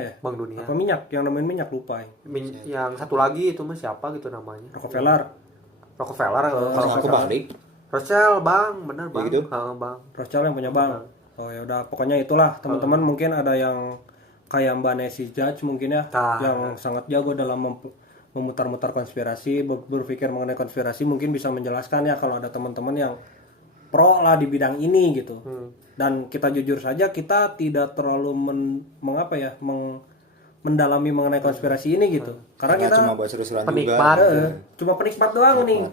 ya? Bank Dunia. Apa minyak? Yang namanya minyak lupa. Yang satu lagi itu mah siapa gitu namanya? Rockefeller kalau kebalik. Rothschild, Bang, bener Bang. gitu? Bang. Rothschild yang punya bank. Oh ya udah, pokoknya itulah teman-teman. Mungkin ada yang kayak Mbak Nancy Judge mungkin ya, yang sangat jago dalam memutar-mutar konspirasi, berpikir mengenai konspirasi, mungkin bisa menjelaskan ya kalau ada teman-teman yang pro lah di bidang ini gitu. Dan kita jujur saja kita tidak terlalu mendalami mengenai konspirasi ini gitu. Karena kita cuma buat seru-seruan penikmat juga. Cuma penikmat doang nih.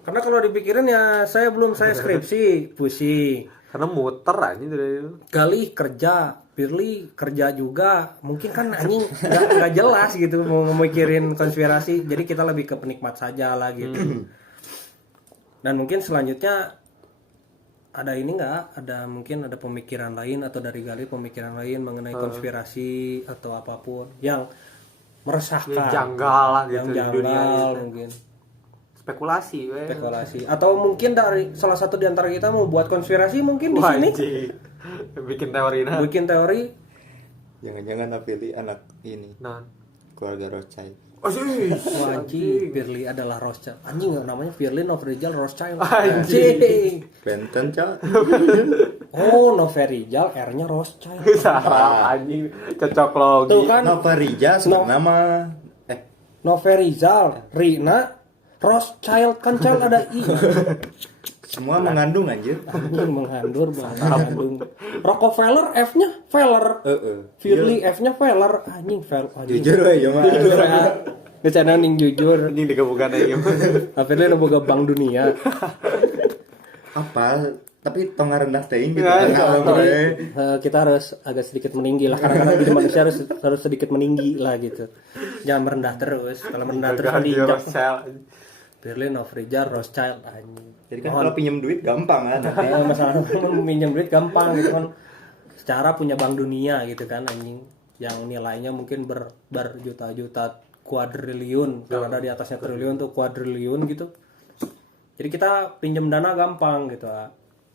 Karena kalau dipikirin ya saya skripsi, pusing. karena muter aja dari itu. Galih kerja, Firly kerja juga, mungkin kan anjing nggak jelas gitu mau mikirin konspirasi. Jadi kita lebih ke penikmat saja lah gitu. Dan mungkin selanjutnya ada ini mungkin ada pemikiran lain atau dari Galih pemikiran lain mengenai konspirasi atau apapun yang meresahkan, yang janggal lah gitu, yang di dunia janggal gitu. mungkin. Spekulasi Atau mungkin dari salah satu di antara kita mau buat konspirasi mungkin di sini. Bikin teori. Jangan-jangan Afili anak ini. Nah. Keluarga Rothschild. Anjing, Firly adalah Rothschild. Anjing namanya Firly Noverijal Rothschild. Anjing. Benten, Cak. Oh, Noverijal R-nya Rothschild. Salah anjing, cocok logi. Tuh kan Nova Rija nama Noverijal, Rina Rothschild kan child ada I. semua mengandung anjir. Anjing mengandung. Rockefeller F-nya Feller. Firly F-nya Feller. Anjing Feller. Jujur we ya mah. Becana ning jujur. Anjing digabungkan aja. Firly nu boga Bank Dunia. Apa? Tapi tong ngarendah teuing gitu. Jadi kita harus agak sedikit meninggi lah. Kadang-kadang jadi manusia harus sedikit meninggi lah gitu. Jangan merendah terus. Kalau merendah terus diinjak. Firly Noverijal Rothschild anjing. Jadi kan kalau pinjam duit gampang kan. Masalah minjem duit gampang gitu kan. Secara punya Bank Dunia gitu kan anjing. Yang nilainya mungkin berjuta-juta kuadriliun. Kalau ada di atasnya triliun tuh kuadriliun gitu. Jadi kita pinjam dana gampang gitu.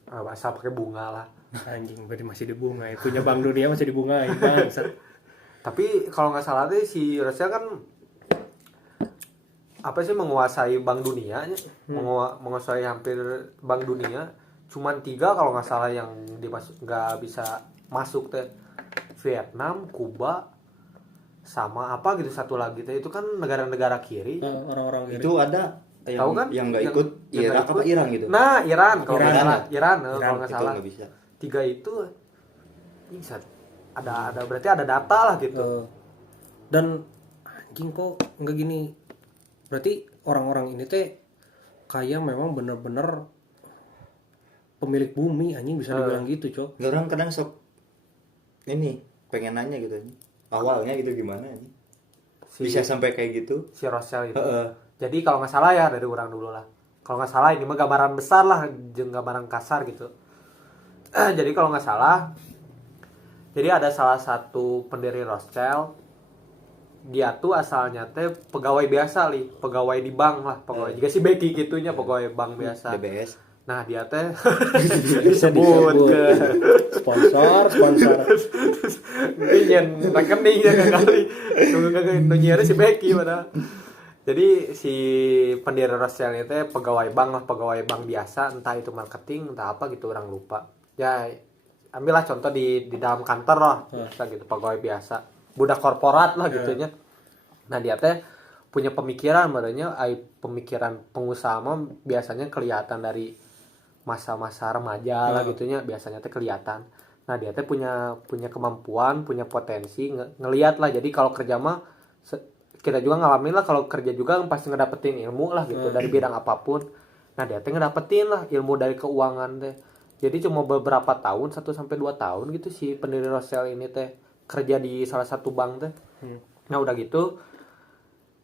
Asal pakai bunga lah. Anjing berarti masih dibungai. Punya Bank Dunia masih dibungai bang. Tapi kalau nggak salah tuh si Rusia kan apa sih menguasai Bank Dunia, menguasai hampir Bank Dunia. Cuman 3 kalau nggak salah yang nggak bisa masuk teh, Vietnam, Kuba, sama apa gitu satu lagi teh itu kan negara-negara kiri. Orang-orang kiri. Itu ada Tahu kan? yang nggak ikut Irak apa Iran gitu. Nah Iran kalau nggak salah, Iran kalau nggak salah. Nggak bisa. 3 itu bisa ada berarti ada data lah gitu. Dan anjing kok nggak gini. Berarti orang-orang ini teh kayak memang bener-bener pemilik bumi anjing bisa dibilang gitu cok. Nggak, orang kadang sok ini pengen nanya gitu awalnya gitu gimana nih bisa sampai kayak gitu Si Rothschild itu. Jadi kalau nggak salah ya dari orang dulu lah. Kalau nggak salah ini mah gambaran besar lah, jeung gambaran kasar gitu. Jadi kalau nggak salah, jadi ada salah satu pendiri Rothschild. Dia tuh asalnya teh pegawai biasa pegawai di bank lah, pegawai juga si Becky gitunya, pegawai bank biasa. DBS. Nah dia teh disebut sponsor nyen rekening ya kali nunyiarnya si Becky padahal. Jadi si pendiri Rothschild itu pegawai bank biasa, entah itu marketing entah apa gitu orang lupa. Ya ambillah contoh di dalam kantor lah, gitu pegawai biasa. Budak korporat lah gitunya. Nah dia teh punya pemikiran badannya pemikiran pengusaha mah biasanya kelihatan dari masa-masa remaja lah gitunya, biasanya teh kelihatan. Nah dia teh punya kemampuan, punya potensi ngelihat lah. Jadi kalau kerja mah kita juga ngalamin lah, kalau kerja juga pasti ngedapetin ilmu lah gitu dari bidang apapun. Nah dia teh ngedapetin lah ilmu dari keuangan teh. Jadi cuma beberapa tahun, 1 sampai 2 tahun gitu si pendiri Rothschild ini teh kerja di salah satu bank teh. Nah udah gitu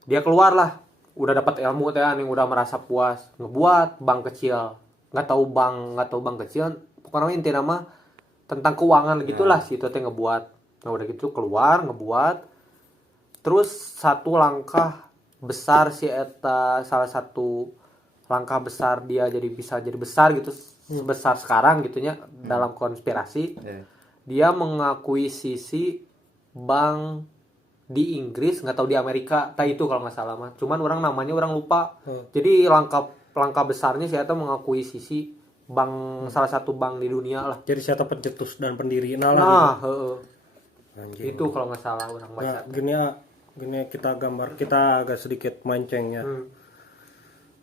dia keluar lah, udah dapat ilmu teh yang udah merasa puas, ngebuat bank kecil. Nggak tahu bank kecil, pokoknya inti nama tentang keuangan gitulah si itu teh ngebuat. Nah udah gitu keluar ngebuat, terus satu langkah besar si eta, salah satu langkah besar dia bisa jadi besar gitu, sebesar sekarang gitunya dalam konspirasi. Dia mengakuisisi bank di Inggris, nggak tahu di Amerika, itu kalau nggak salah mah. Cuman orang namanya orang lupa. Jadi langkah besarnya saya tuh mengakui sisi bank salah satu bank di dunia lah. Jadi siapa pencetus dan pendiri lah gitu. Anjing. Itu kalau nggak salah orang baca. Nah, gini kita agak sedikit mancing ya.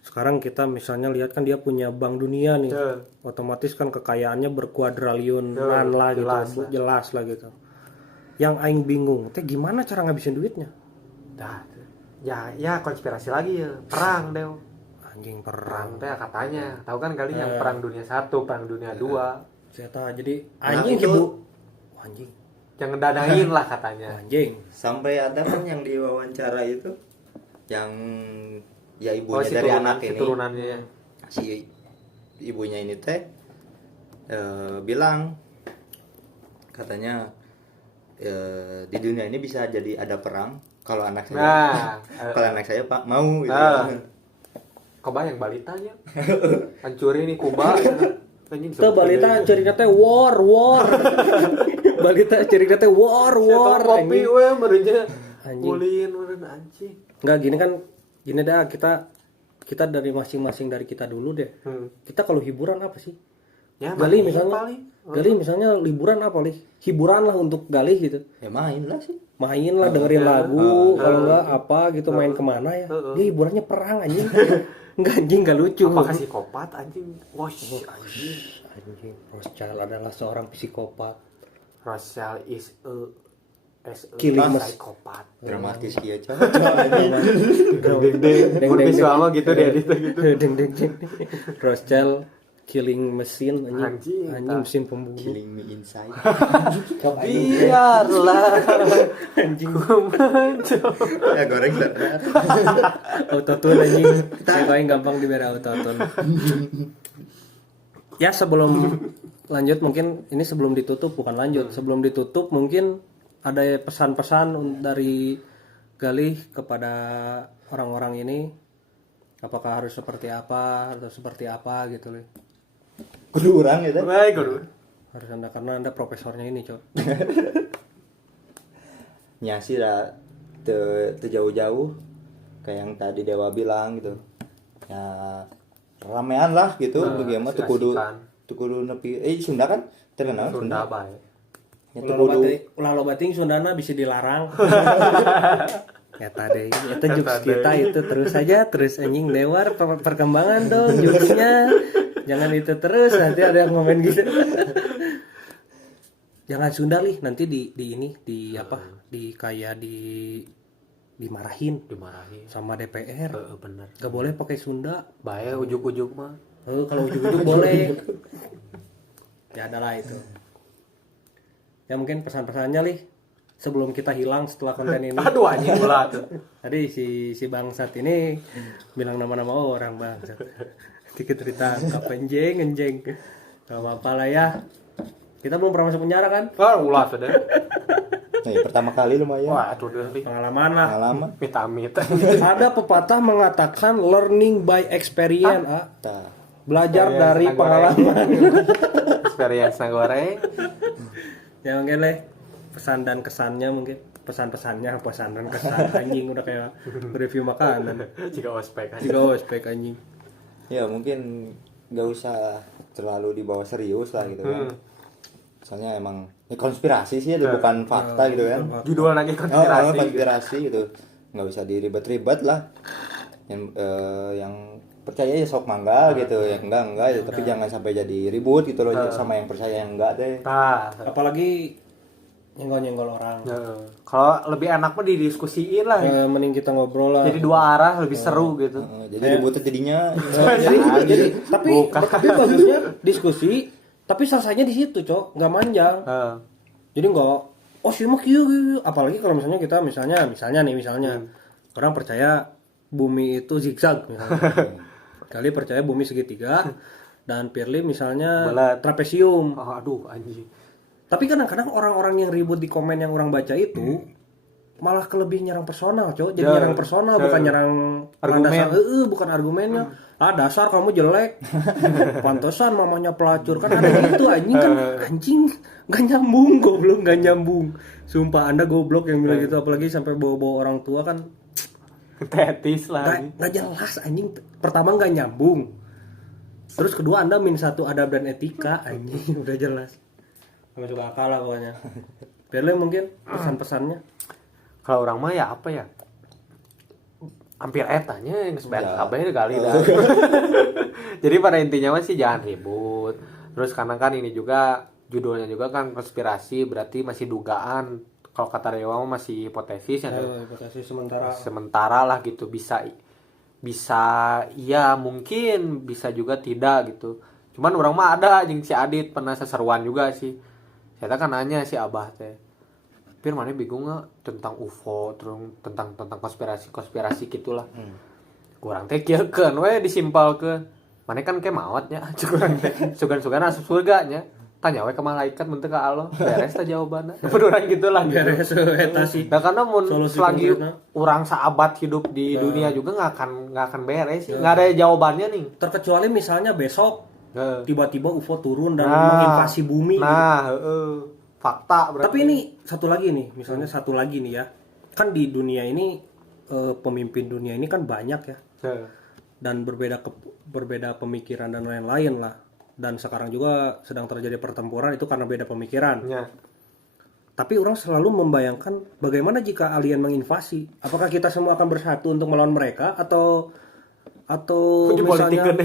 Sekarang kita misalnya lihat kan dia punya bank dunia nih. Otomatis kan kekayaannya berkuadralionan lah gitu. Jelas lah gitu. Yang aing bingung, teh gimana cara ngabisin duitnya? Dah, ya konspirasi lagi ya, perang deh. Anjing Perang perang. teh katanya, tahu kan kali yang perang dunia 1, perang dunia 2. Saya tahu jadi Nah, anjing itu- ibu. Anjing. Yang ngedanain lah katanya. Anjing. Sampai ada kan yang diwawancara itu yang ya ibunya si dari turunan- anak si ini, turunannya ya. si ibunya ini teh bilang katanya di dunia ini bisa jadi ada perang kalau anak saya kalau anak saya pak mau gitu. Kebayang balitanya. Hancurin nih Kuba. Anjing Tuh balita cerita teh war. Balita cerita teh war. Kopi Anjing. we merenya. Anjing. Mulin meureun anjing. Enggak gini dah kita dari masing-masing dari kita dulu deh. Kita kalau hiburan apa sih? Ya, Gali main misalnya. paling. Gali misalnya liburan apa lih? Hiburan lah untuk Gali gitu. Ya main lah sih. Main lah dengerin lagu, kalau enggak apa gitu main kemana ya. Dia hiburannya perang anjing. Enggak anjing enggak lucu. Apa psikopat anjing? Wosh, anjing. Anjing, Rothschild adalah seorang psikopat. Rothschild is a Killing machine. psikopat. Dramatis kia coy. Deng visual gitu deh gitu. Deng. Rothschild killing machine anjing. Anjing, Mesin pembunuh. Killing me inside. Biarlah Anjing. Ya goreng lah. Autotune anjing. Saya paling gampang diberi autotune. Ya sebelum lanjut mungkin ini sebelum ditutup bukan lanjut. Sebelum ditutup mungkin ada pesan-pesan dari Galih kepada orang-orang ini. Apakah harus seperti apa atau seperti apa gitu loh. Kudu urang ya teh. Baik, guru. Harus Anda karena Anda profesornya ini, Cok. Nya sih dah teu jauh-jauh kayak yang tadi Dewa bilang gitu. Ya ramean lah gitu bagaimana tuh kudu nepi Sunda kan terkenal Sunda bae. Ya tuh kudu Ulah loba ting Sundana bisa dilarang. Ya tadi itu jokes kita itu terus saja terus anjing Dewar perkembangan dong jokesnya. Jangan itu terus nanti ada yang komen gitu. Jangan Sunda lih nanti di ini di apa di kayak dimarahin sama DPR. Bener. Gak boleh pakai Sunda. Bae ujuk-ujuk mah. Kalau ujung-ujung boleh. Ya adalah itu. Ya mungkin pesan-pesannya lih sebelum kita hilang setelah konten ini. Aduh anjing ulah tuh. Tadi si bangsat ini bilang nama-nama orang bangsat. Dikit cerita kapenjeng enjeng. Gak apa-apa lah ya. Kita belum pernah masuk penjara kan? Ulah sudah. pertama kali lumayan Wah, aduh deh. Pengalaman lah. pengalaman Mit-amit. Ada pepatah mengatakan learning by experience. tah Belajar Experience dari nagore. pengalaman. Experience nagore. Ya mungkin leh pesan dan kesannya mungkin pesan dan kesan anjing udah kayak review makanan. Jika ospek aja. Juga ospek anjing. ya mungkin nggak usah terlalu dibawa serius lah gitu kan soalnya emang ini konspirasi sih itu bukan fakta gitu kan Judul lagi konspirasi. konspirasi gitu nggak usah diribet-ribet lah yang percaya ya sok mangga gitu yang enggak ya, tapi jangan sampai jadi ribut gitu loh sama yang percaya yang enggak deh Apalagi nyenggol-nyenggol orang. Kalau lebih enak mah didiskusiin lah. Mending kita ngobrol lah. Jadi dua arah lebih seru gitu. jadi ributnya jadinya jadi tapi bagusnya diskusi tapi selesainya di situ, Cok. Nggak manjang. Jadi nggak sih mah kieu. Apalagi kalau misalnya orang percaya bumi itu zigzag misalnya. Kali percaya bumi segitiga dan Pirli misalnya Bulat. trapesium. Aduh anjing. Tapi kadang-kadang orang-orang yang ribut di komen yang orang baca itu malah kelebih nyerang personal, Cok. Jadi Ya, nyerang personal ya. bukan nyerang Argumen. dasar, bukan argumennya. Ah, dasar kamu jelek. Pantesan mamanya pelacur kan ada gitu anjing kan. Anjing enggak nyambung, goblok enggak nyambung. Sumpah Anda goblok yang bilang gitu, apalagi sampai bawa-bawa orang tua kan Tetis lah. nggak jelas anjing. Pertama nggak nyambung, terus kedua Anda min satu adab dan etika anjing. Udah jelas nggak masuk akal lah pokoknya. Pirli mungkin pesan-pesannya. Kalau orang mah ya apa ya, hampir etanya yang sebanyak Ya. kabeh kali dah. Jadi pada intinya masih jangan ribut. Terus karena kan ini juga judulnya juga kan konspirasi, berarti masih dugaan. Kalau kata Dewa mah masih hipotesis ya. Hipotesis sementara. Sementara lah gitu, bisa iya mungkin, bisa juga tidak gitu. Cuman orang mah ada jeung si Adit pernah seseruan juga sih. Saya kan nanya si Abah teh, Pir mana bingung nggak tentang UFO, terus tentang konspirasi gitulah. Kurang teh kieukeun we disimpalkeun. Mana kan kayak mawatnya, kurang teh sugan-sugan asup surga nya. Tanya we ke malaikat mun teu ka Allah, beres tah jawabanna. Beneran gitulah gitu. Beres eta sih. Nah, karena mun Solusi selagi konkretna. orang sahabat hidup di dunia juga nggak akan beres sih. Nggak ada jawabannya nih. Terkecuali misalnya besok Heeh. tiba-tiba UFO turun dan Nah. menginvasi bumi. Nah, fakta berarti. Tapi ini satu lagi nih, misalnya satu lagi nih ya. Kan di dunia ini pemimpin dunia ini kan banyak ya. Heeh. Dan berbeda pemikiran dan lain-lain lah. Dan sekarang juga sedang terjadi pertempuran itu karena beda pemikiran. Ya. Tapi orang selalu membayangkan bagaimana jika alien menginvasi? Apakah kita semua akan bersatu untuk melawan mereka atau misalnya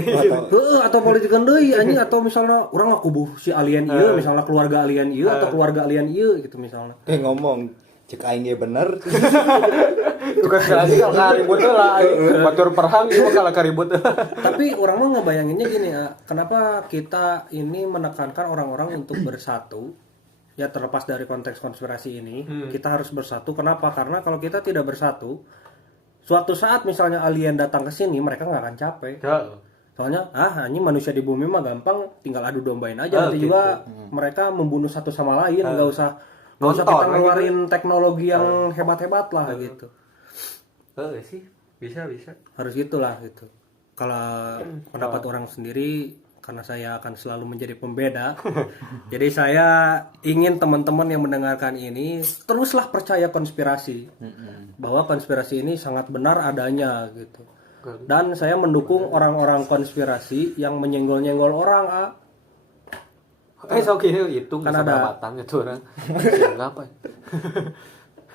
atau politikan deui anjing, atau misalnya orang ngakubuh si alien ieu, misalnya keluarga alien ieu atau keluarga alien ieu gitu misalnya. Ngomong cek aing ge bener. Bukan sekali kalau ribut lah, batur perang itu kalau karibut. Tapi orang mah ngebayanginnya gini ya, kenapa kita ini menekankan orang-orang untuk bersatu? Ya terlepas dari konteks konspirasi ini, kita harus bersatu. Kenapa? Karena kalau kita tidak bersatu, suatu saat misalnya alien datang ke sini, mereka nggak akan capek. Soalnya, ini manusia di bumi mah gampang, tinggal adu dombain aja. Nanti gitu. juga mereka membunuh satu sama lain, nggak usah Nonton kita lah ngeluarin teknologi yang hebat-hebat lah gitu. Sih, bisa. Harus gitulah gitu. Kalau pendapat orang sendiri, karena saya akan selalu menjadi pembeda, jadi saya ingin teman-teman yang mendengarkan ini teruslah percaya konspirasi, bahwa konspirasi ini sangat benar adanya gitu. Dan saya mendukung orang-orang konspirasi yang menyenggol-nyenggol orang. Oke, itu Kan nggak ada. batang itu orang. Ngapa?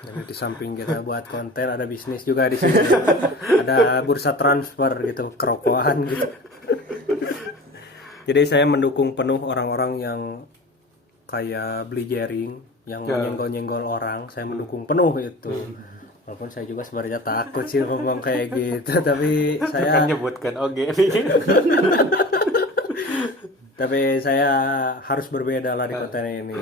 Jadi di samping kita buat konten, ada bisnis juga di sini. Ada bursa transfer gitu, kerokokan gitu. Jadi saya mendukung penuh orang-orang yang kayak beli jaring, yang menyenggol-nyenggol orang. Saya mendukung penuh itu. Walaupun saya juga sebenarnya takut sih ngomong kayak gitu, tapi saya Nyebutkan oke. tapi saya harus berbeda lah di konten ini.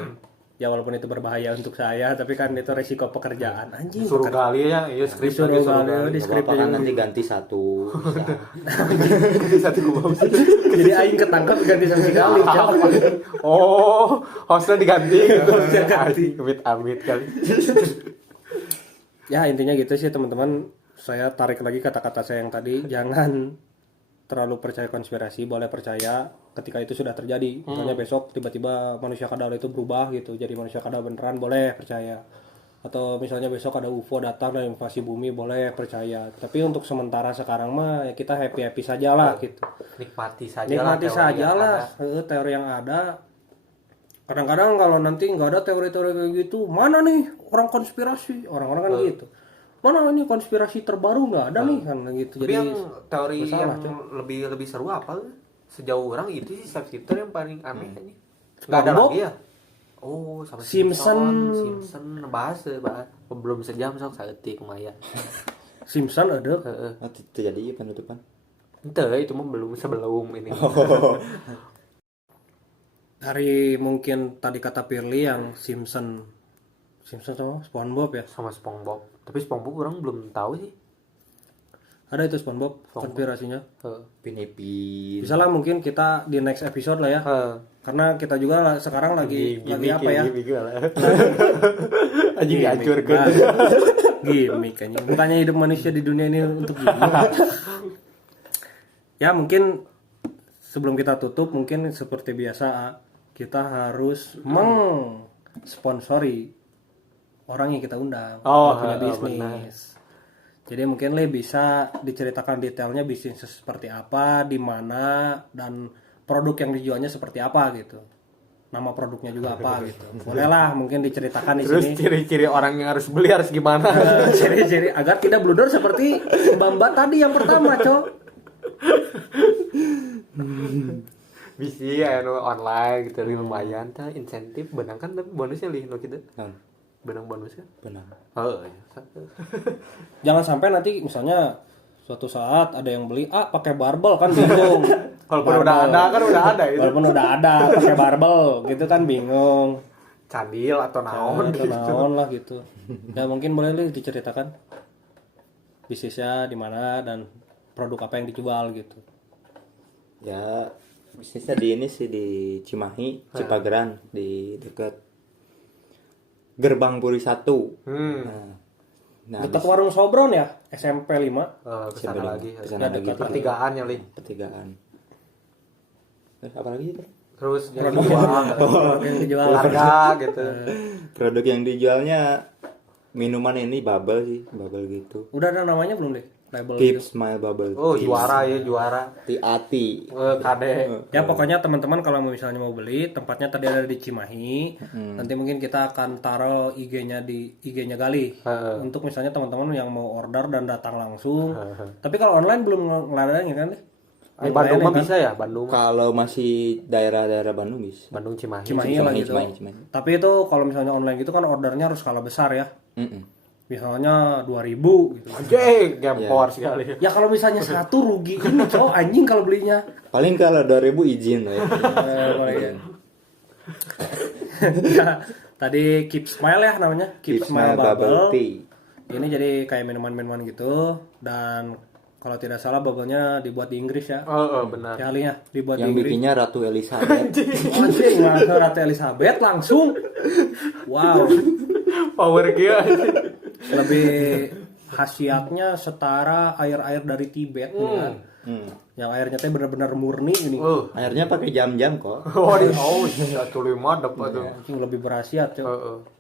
Ya walaupun itu berbahaya untuk saya, tapi kan itu resiko pekerjaan. Anjing. Suruh kali ya, iya skrip Disuruh lagi, kali, di skrip Apa kan nanti ganti satu. Ganti satu kubah. Jadi aing ketangkap ganti sanksi kali. Cak. Oh, hostnya diganti. Amit kali. Ya intinya gitu sih teman-teman. Saya tarik lagi kata-kata saya yang tadi, jangan terlalu percaya konspirasi, boleh percaya ketika itu sudah terjadi. Misalnya besok tiba-tiba manusia kadal itu berubah gitu, jadi manusia kadal beneran, boleh percaya. Atau misalnya besok ada UFO datang dan invasi bumi, boleh percaya. Tapi untuk sementara sekarang mah ya kita happy saja lah gitu. Nikmati saja Nikmati saja lah teori yang ada. Kadang-kadang kalau nanti nggak ada teori-teori kayak gitu, mana nih orang konspirasi? Orang-orang kan gitu. Mana ini konspirasi terbaru nggak ada nih kan gitu. Tapi Jadi yang teori masalah, yang lebih seru apa? Sejauh orang itu sih Shapeshifter yang paling aneh aja. Nggak ada SpongeBob? lagi ya? Oh, sama Simpson. Simpson bahas. Belum sejam sok saeutik maya. Simpson ada. Heeh. Itu jadi penutupan. Itu mah sebelum ini. Dari mungkin tadi kata Pirli yang Simpson sama SpongeBob ya. Sama SpongeBob. Tapi SpongeBob orang belum tahu sih. Ada itu SpongeBob konspirasinya. Pinipin. Bisa lah mungkin kita di next episode lah ya. Karena kita juga sekarang lagi apa ya? Anjing dihancurkan. Gimik kayaknya. Bukannya hidup manusia di dunia ini untuk gimmick. Ya mungkin sebelum kita tutup mungkin seperti biasa kita harus sponsori orang yang kita undang yang punya bisnis. Jadi mungkin Le bisa diceritakan detailnya bisnisnya seperti apa, di mana, dan produk yang dijualnya seperti apa gitu. Nama produknya juga apa gitu. Bolehlah mungkin diceritakan di Terus sini. ciri-ciri orang yang harus beli harus gimana? Ciri-ciri agar tidak blunder seperti Mbak tadi yang pertama, Cok. Bisa ya online gitu lumayan tah insentif benang kan tapi bonusnya lih no gitu. Benang bonus kan? Benar. Oh, iya. Jangan sampai nanti misalnya suatu saat ada yang beli pakai barbel kan bingung. Walaupun udah ada itu. Walaupun udah ada pakai barbel gitu kan bingung. Candil atau naon Atau naon lah gitu. Ya mungkin boleh nih diceritakan bisnisnya di mana dan produk apa yang dijual gitu. Ya bisnisnya di ini sih di Cimahi, Cipageran di dekat Gerbang Puri 1. Nah, Dekat warung Sobron ya, SMP 5. kesana lagi. Kesana lagi. Pertigaan ya lih. Pertigaan. Terus apa lagi itu? Terus yang Produk yang dijual. harga gitu. Produk yang dijualnya minuman ini bubble sih, bubble gitu. Udah ada namanya belum deh? Label Keep gitu. Smile Bubble. Oh, Keep juara ya, juara. Hati-hati. Kade. Ya pokoknya teman-teman kalau misalnya mau beli tempatnya tadi ada di Cimahi. Nanti mungkin kita akan taruh IG-nya di IG-nya Gali. Untuk misalnya teman-teman yang mau order dan datang langsung. Tapi kalau online belum ngeladangin kan deh. Bandung mah bisa ya, Bandung. Kalau masih daerah-daerah Bandung bisa. Bandung Cimahi. Cimahi lah gitu. Cimahi. Tapi itu kalau misalnya online gitu kan ordernya harus skala besar ya. Misalnya 2.000 gitu. Anjing, gempor sekali. Ya kalau misalnya 1 rugi ini cowok anjing kalau belinya. Paling kalau 2000 izin lah ya. Boleh ya. Ya, tadi Keep Smile ya namanya. Keep Smile Bubble. Tea. Ini jadi kayak minuman-minuman gitu dan kalau tidak salah bubble-nya dibuat di Inggris ya. Oh, benar. Ya ahlinya dibuat Yang di Inggris. bikinnya Ratu Elizabeth. Anjing, langsung Ratu Elizabeth langsung. Wow. Power gear. Lebih khasiatnya setara air-air dari Tibet kan. Yang airnya teh benar-benar murni ini. Akhirnya pakai jam-jam kok. Satu lima dapat tuh. Yang lebih berkhasiat, Cok.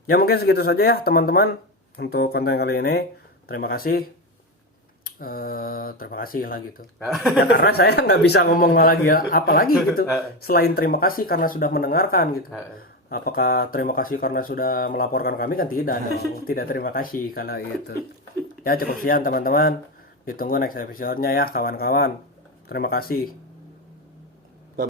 Ya mungkin segitu saja ya teman-teman untuk konten kali ini. Terima kasih. Terima kasih lah gitu. Ya karena saya nggak bisa ngomong lagi apa lagi gitu. Selain terima kasih karena sudah mendengarkan gitu. Apakah terima kasih karena sudah melaporkan kami kan tidak dong. Tidak terima kasih karena itu. Ya cukup sekian teman-teman. Ditunggu next episode-nya ya kawan-kawan. Terima kasih.